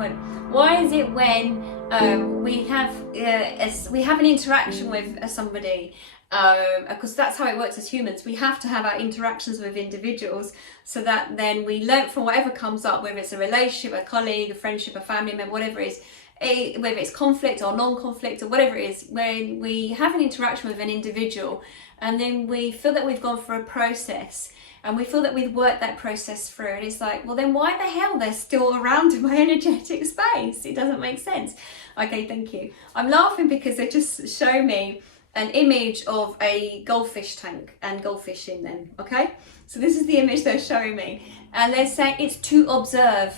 point. Why is it when we have an interaction with somebody, because that's how it works as humans, we have to have our interactions with individuals so that then we learn from whatever comes up, whether it's a relationship, a colleague, a friendship, a family member, whatever it is, whether it's conflict or non-conflict or whatever it is, when we have an interaction with an individual and then we feel that we've gone through a process and we feel that we've worked that process through, and it's like, well then why the hell they're still around in my energetic space? It doesn't make sense. Okay, thank you. I'm laughing because they just show me an image of a goldfish tank and goldfish in them, okay? So this is the image they're showing me, and they're saying it's to observe,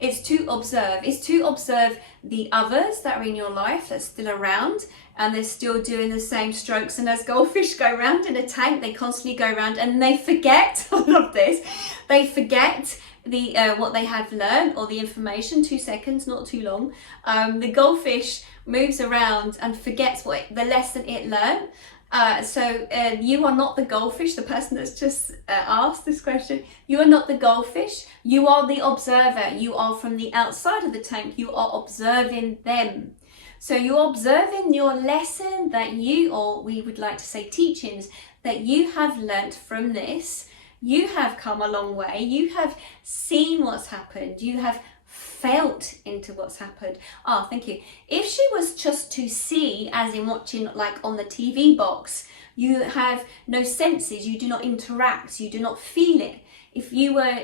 it's to observe the others that are in your life that's still around, and they're still doing the same strokes. And as goldfish go around in a tank, they constantly go around and they forget, I love this, they forget the what they have learned or the information. 2 seconds, not too long. The goldfish moves around and forgets the lesson it learned. So you are not the goldfish, the person that's just asked this question. You are not the goldfish, you are the observer. You are from the outside of the tank, you are observing them. So you're observing your lesson that you, or we would like to say teachings, that you have learnt from this. You have come a long way, you have seen what's happened, you have felt into what's happened. Ah, thank you. If she was just to see, as in watching like on the TV box, you have no senses, you do not interact, you do not feel it. If you were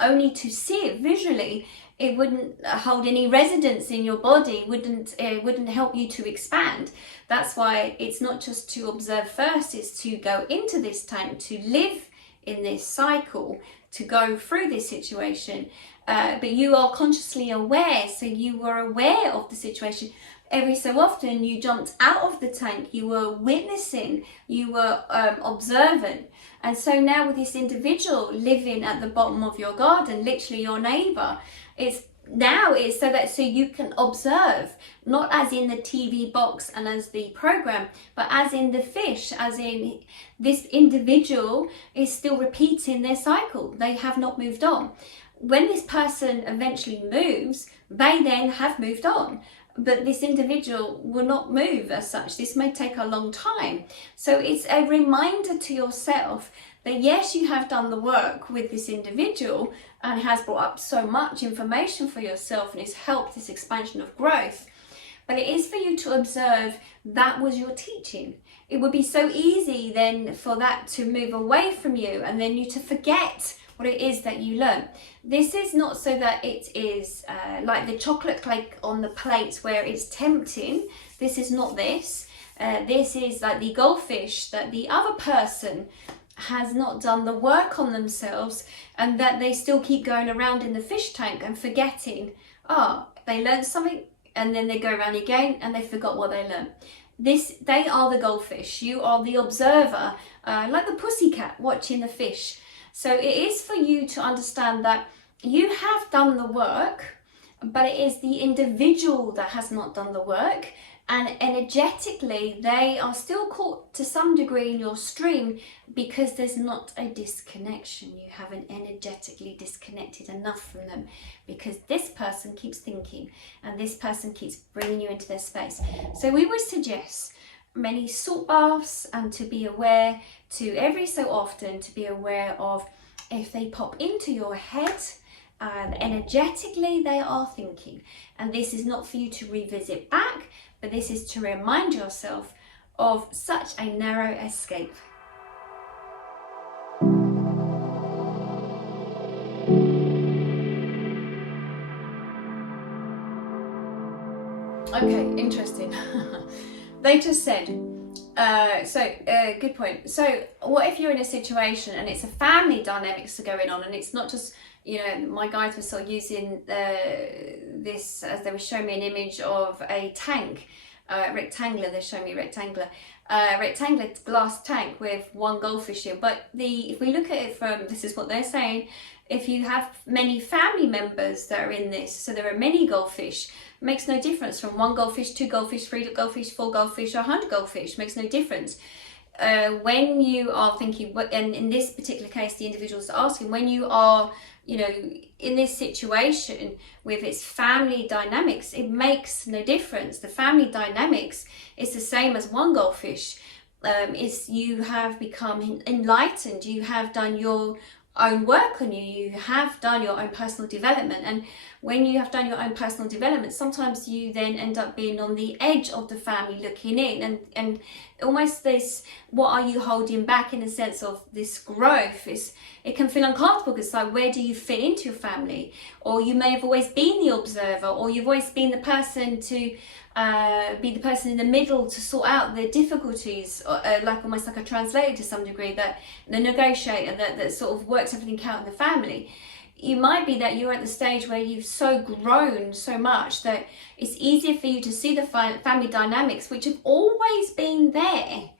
only to see it visually, it wouldn't hold any resonance in your body, it wouldn't help you to expand. That's why it's not just to observe first, it's to go into this tank, to live in this cycle, to go through this situation. But you are consciously aware, so you were aware of the situation. Every so often you jumped out of the tank, you were witnessing, you were observant. And so now with this individual living at the bottom of your garden, literally your neighbour, it's so you can observe, not as in the TV box and as the program, but as in the fish, as in this individual is still repeating their cycle. They have not moved on. When this person eventually moves, they then have moved on. But this individual will not move as such. This may take a long time. So it's a reminder to yourself that yes, you have done the work with this individual and has brought up so much information for yourself and it's helped this expansion of growth. But it is for you to observe that was your teaching. It would be so easy then for that to move away from you and then you to forget what it is that you learn. This is not so that it is like the chocolate cake on the plate where it's tempting. This is not this. This is like the goldfish that the other person has not done the work on themselves and that they still keep going around in the fish tank and forgetting. They learned something and then they go around again and they forgot what they learned. They are the goldfish. You are the observer, like the pussycat watching the fish. So it is for you to understand that you have done the work, but it is the individual that has not done the work. And energetically, they are still caught to some degree in your stream because there's not a disconnection. You haven't energetically disconnected enough from them because this person keeps thinking and this person keeps bringing you into their space. So we would suggest many salt baths and to be aware to every so often to be aware of if they pop into your head and energetically they are thinking. And this is not for you to revisit back, but this is to remind yourself of such a narrow escape. Okay, interesting. They just said, good point. So what if you're in a situation and it's a family dynamics going on and it's not just, my guides were sort of using this as they were showing me an image of a tank, rectangular, they're showing me rectangular glass tank with one goldfish in. But if we look at it from, this is what they're saying, if you have many family members that are in this, so there are many goldfish, it makes no difference from 1 goldfish, 2 goldfish, 3 goldfish, 4 goldfish, or 100 goldfish, makes no difference. When you are thinking, and in this particular case, the individuals are asking, when you are you know, in this situation with its family dynamics, it makes no difference. The family dynamics is the same as one goldfish. Is you have become enlightened, you have done your own work on you, you have done your own personal development, and when you have done your own personal development, sometimes you then end up being on the edge of the family looking in, and almost this, what are you holding back, in a sense of this growth. It can feel uncomfortable, because it's like, where do you fit into your family? Or you may have always been the observer, or you've always been the person to be the person in the middle to sort out the difficulties, like almost like a translator to some degree, that the negotiator that sort of works everything out in the family. You might be that you're at the stage where you've so grown so much that it's easier for you to see the family dynamics, which have always been there,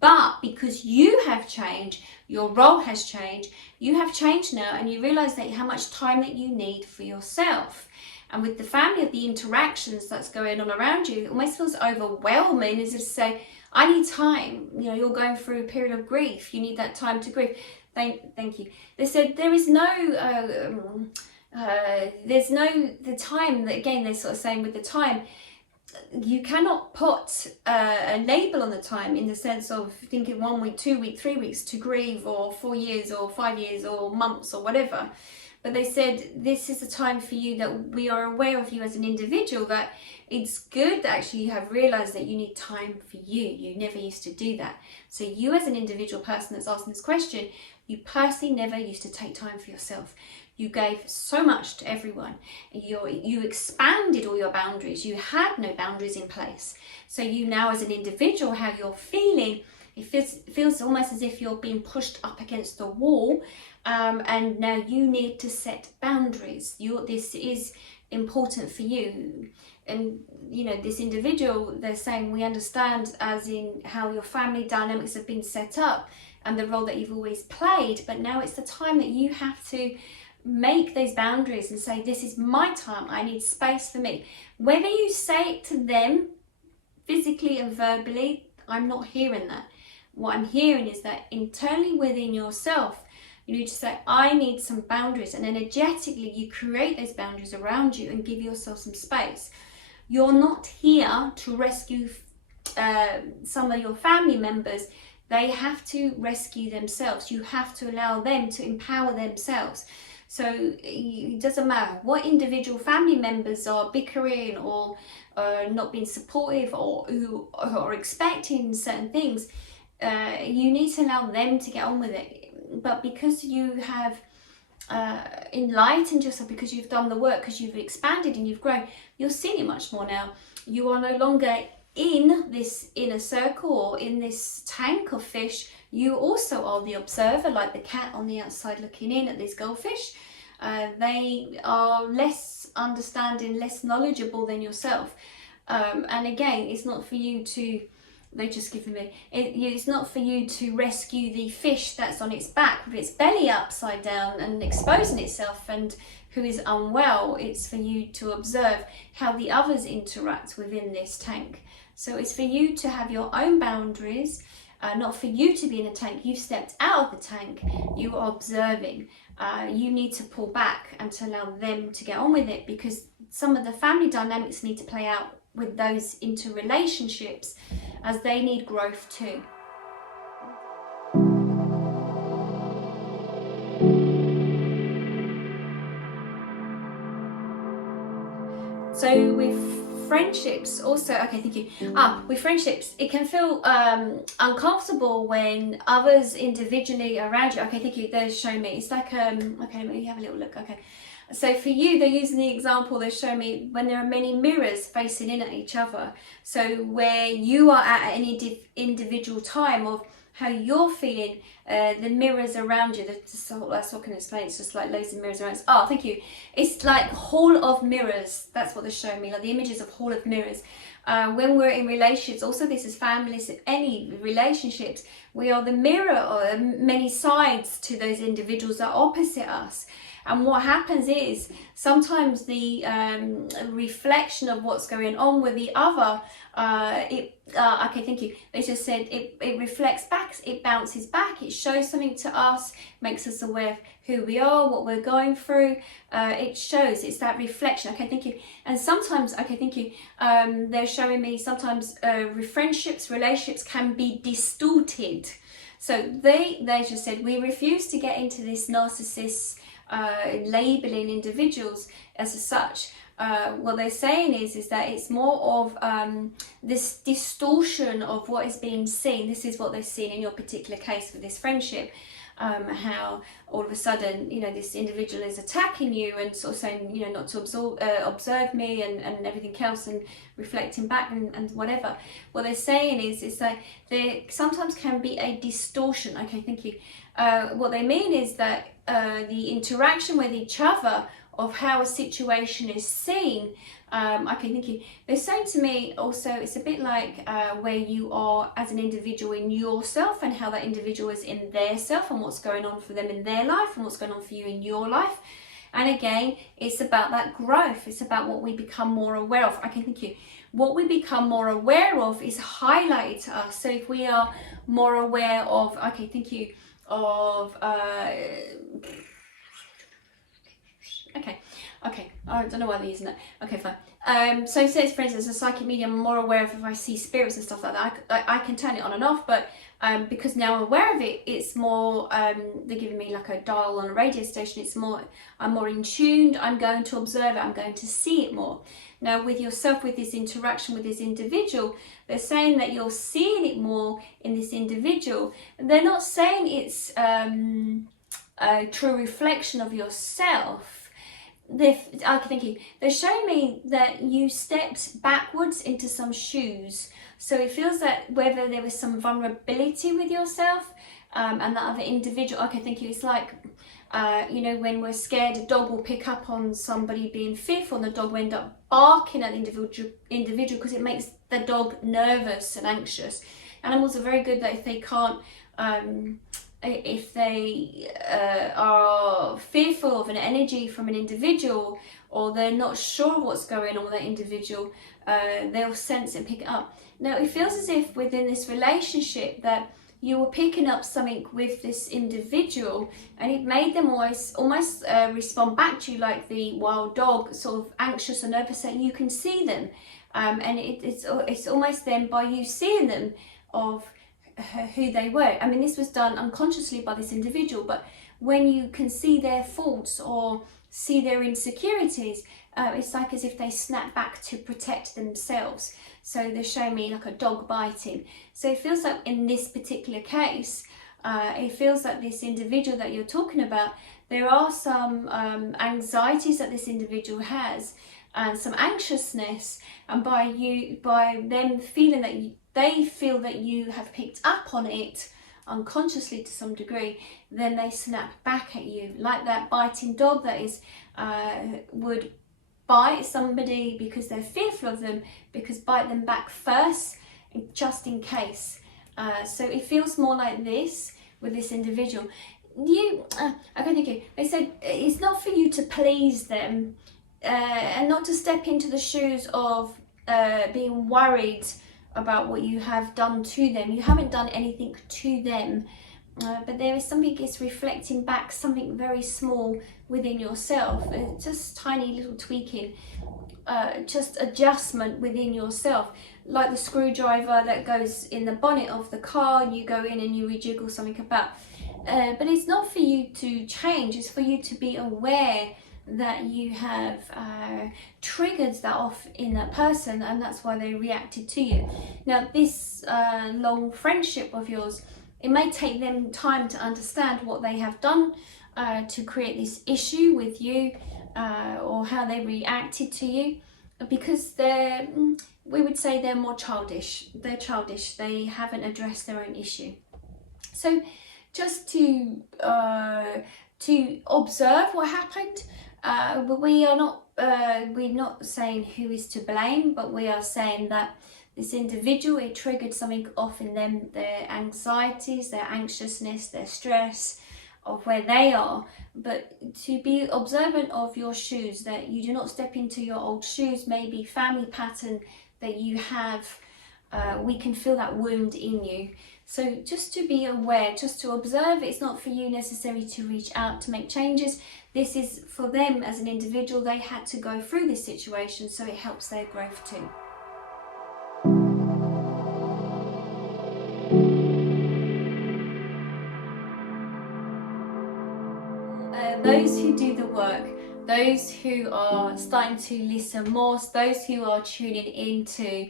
but because you have changed, your role has changed, you have changed now, and you realize that how much time that you need for yourself. And with the family, of the interactions that's going on around you, it almost feels overwhelming, as if to say, I need time. You know, you're going through a period of grief. You need that time to grieve. Thank you. They said there is no, the time, that again, they're sort of saying with the time, you cannot put a label on the time, in the sense of thinking 1 week, 2 weeks, 3 weeks to grieve, or 4 years, or 5 years, or months, or whatever. But they said this is a time for you that we are aware of you as an individual, that it's good that actually you have realized that you need time for you. You never used to do that. So you, as an individual person that's asking this question, you personally never used to take time for yourself. You gave so much to everyone. You expanded all your boundaries. You had no boundaries in place. So you now, as an individual, how you're feeling, it feels almost as if you're being pushed up against the wall, and now you need to set boundaries. This is important for you. And you know, this individual, they're saying, we understand as in how your family dynamics have been set up and the role that you've always played, but now it's the time that you have to make those boundaries and say, this is my time, I need space for me. Whether you say it to them physically and verbally, I'm not hearing that. What I'm hearing is that internally within yourself, you need to say, I need some boundaries, and energetically you create those boundaries around you and give yourself some space. You're not here to rescue some of your family members. They have to rescue themselves. You have to allow them to empower themselves. So it doesn't matter what individual family members are bickering or not being supportive, or who are expecting certain things. You need to allow them to get on with it. But because you have enlightened yourself, because you've done the work, because you've expanded and you've grown, you're seeing it much more now. You are no longer in this inner circle or in this tank of fish. You also are the observer, like the cat on the outside looking in at these goldfish. They are less understanding, less knowledgeable than yourself. And again, it's not for you to, it's not for you to rescue the fish that's on its back with its belly upside down and exposing itself and who is unwell. It's for you to observe how the others interact within this tank. So it's for you to have your own boundaries, not for you to be in a tank. You've stepped out of the tank, you are observing. You need to pull back and to allow them to get on with it, because some of the family dynamics need to play out with those interrelationships, as they need growth too. So with friendships also, okay, thank you. With friendships, it can feel uncomfortable when others individually around you, okay, thank you, they're showing me, it's like, okay, let me have a little look, okay. So for you, they're using the example, they're showing me when there are many mirrors facing in at each other. So where you are at any individual time of how you're feeling, the mirrors around you, that's what I can explain, it's just like loads of mirrors around. Oh, thank you. It's like hall of mirrors, that's what they're showing me, like the images of hall of mirrors. When we're in relationships, also this is families, any relationships, we are the mirror or many sides to those individuals that are opposite us. And what happens is sometimes the reflection of what's going on with the other, okay, thank you. They just said it reflects back, it bounces back, it shows something to us, makes us aware of who we are, what we're going through. It shows, it's that reflection. Okay, thank you. And sometimes, okay, thank you. They're showing me sometimes friendships, relationships can be distorted. So they just said, we refuse to get into this narcissist labeling individuals as such. What they're saying is that it's more of this distortion of what is being seen. This is what they've seen in your particular case with this friendship. How all of a sudden, you know, this individual is attacking you and sort of saying, you know, not to observe me and everything else, and reflecting back and whatever. What they're saying is that there sometimes can be a distortion. Okay, thank you. What they mean is that the interaction with each other of how a situation is seen. Okay, thank you. They're saying to me also, it's a bit like where you are as an individual in yourself, and how that individual is in their self, and what's going on for them in their life, and what's going on for you in your life. And again, it's about that growth. It's about what we become more aware of. Okay, thank you. What we become more aware of is highlighted to us. So if we are more aware of, okay, thank you, of okay, I don't know why they're using that. Okay, fine. So it says, for instance, a psychic medium, I'm more aware of if I see spirits and stuff like that. I can turn it on and off, but because now I'm aware of it, it's more, they're giving me like a dial on a radio station. It's more, I'm more in tuned, I'm going to observe it, I'm going to see it more. Now with yourself, with this interaction with this individual, they're saying that you're seeing it more in this individual. They're not saying it's a true reflection of yourself. Thank you. They're showing me that you stepped backwards into some shoes. So it feels that whether there was some vulnerability with yourself and that other individual. Okay, thank you. It's like, you know, when we're scared, a dog will pick up on somebody being fearful, and the dog will end up barking at the individual because it makes the dog nervous and anxious. Animals are very good that if they can't, if they are fearful of an energy from an individual, or they're not sure what's going on with that individual, they'll sense and pick it up. Now it feels as if within this relationship that you were picking up something with this individual, and it made them almost respond back to you like the wild dog, sort of anxious and nervous, that you can see them, and it's almost then by you seeing them of who they were. I mean, this was done unconsciously by this individual, but when you can see their faults or see their insecurities, it's like as if they snap back to protect themselves. So they're showing me like a dog biting. So it feels like in this particular case, it feels like this individual that you're talking about, there are some anxieties that this individual has, and some anxiousness, and by them feeling that they feel that you have picked up on it unconsciously to some degree, then they snap back at you like that biting dog that is would bite somebody because they're fearful of them, because bite them back first just in case. So it feels more like this with this individual. Okay, thank you. They said it's not for you to please them, and not to step into the shoes of being worried about what you have done to them. You haven't done anything to them, but there is something that's reflecting back, something very small within yourself, just tiny little tweaking, just adjustment within yourself, like the screwdriver that goes in the bonnet of the car, you go in and you rejiggle something about. But it's not for you to change, it's for you to be aware that you have triggered that off in that person, and that's why they reacted to you. Now this long friendship of yours, it may take them time to understand what they have done to create this issue with you, or how they reacted to you, because we would say they're more childish. They're childish, they haven't addressed their own issue. So just to observe what happened. We're not saying who is to blame, but we are saying that this individual, it triggered something off in them, their anxieties, their anxiousness, their stress of where they are. But to be observant of your shoes, that you do not step into your old shoes, maybe family pattern that you have we can feel that wound in you. So just to be aware, just to observe. It's not for you necessarily to reach out to make changes. This is for them as an individual. They had to go through this situation, so it helps their growth too. Those who do the work, those who are starting to listen more, those who are tuning into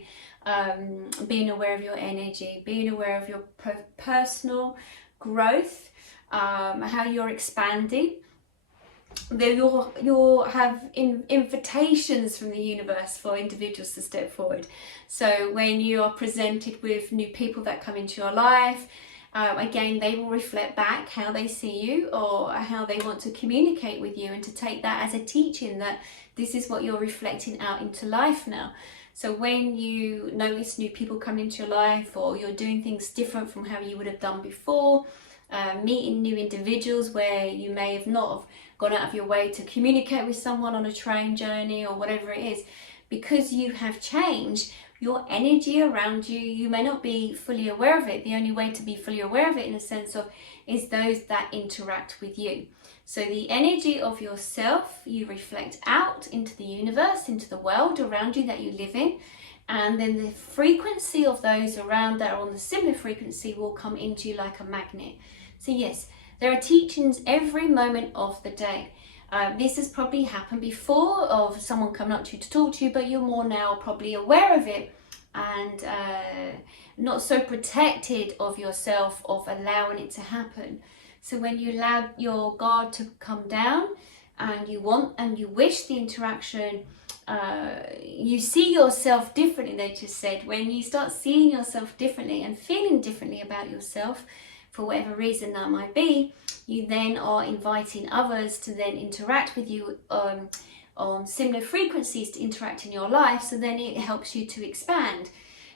being aware of your energy, being aware of your personal growth, how you're expanding. You'll have invitations from the universe for individuals to step forward. So when you are presented with new people that come into your life, again, they will reflect back how they see you or how they want to communicate with you, and to take that as a teaching that this is what you're reflecting out into life now. So when you notice new people coming into your life, or you're doing things different from how you would have done before, meeting new individuals where you may have not have gone out of your way to communicate with someone on a train journey or whatever it is, because you have changed, your energy around you, you may not be fully aware of it. The only way to be fully aware of it, in a sense of, is those that interact with you. So the energy of yourself, you reflect out into the universe, into the world around you that you live in, and then the frequency of those around that are on the similar frequency will come into you like a magnet. So yes, there are teachings every moment of the day. This has probably happened before, of someone coming up to you to talk to you, but you're more now probably aware of it, and not so protected of yourself of allowing it to happen. So when you allow your guard to come down, and you want and you wish the interaction, you see yourself differently. They just said, when you start seeing yourself differently and feeling differently about yourself, for whatever reason that might be, you then are inviting others to then interact with you on similar frequencies, to interact in your life. So then it helps you to expand.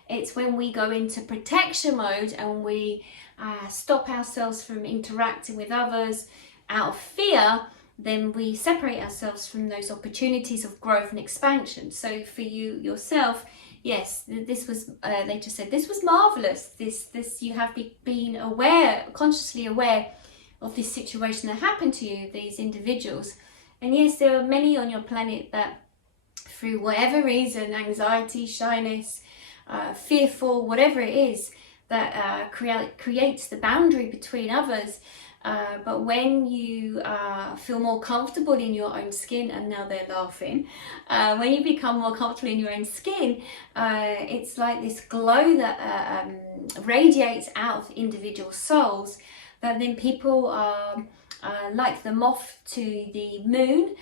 It's when we go into protection mode and we stop ourselves from interacting with others out of fear, then we separate ourselves from those opportunities of growth and expansion. So for you yourself, yes, this was, they just said, this was marvelous. This you have been aware, consciously aware of this situation that happened to you, these individuals. And yes, there are many on your planet that, through whatever reason, anxiety, shyness, fearful, whatever it is, that creates the boundary between others. But when you feel more comfortable in your own skin, and now they're laughing, when you become more comfortable in your own skin, it's like this glow that radiates out of individual souls, that then people like the moth to the moon,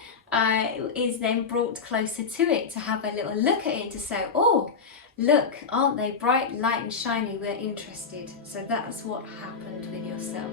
is then brought closer to it, to have a little look at it, to say, oh, look, aren't they bright, light and shiny, we're interested. So that's what happened with yourself.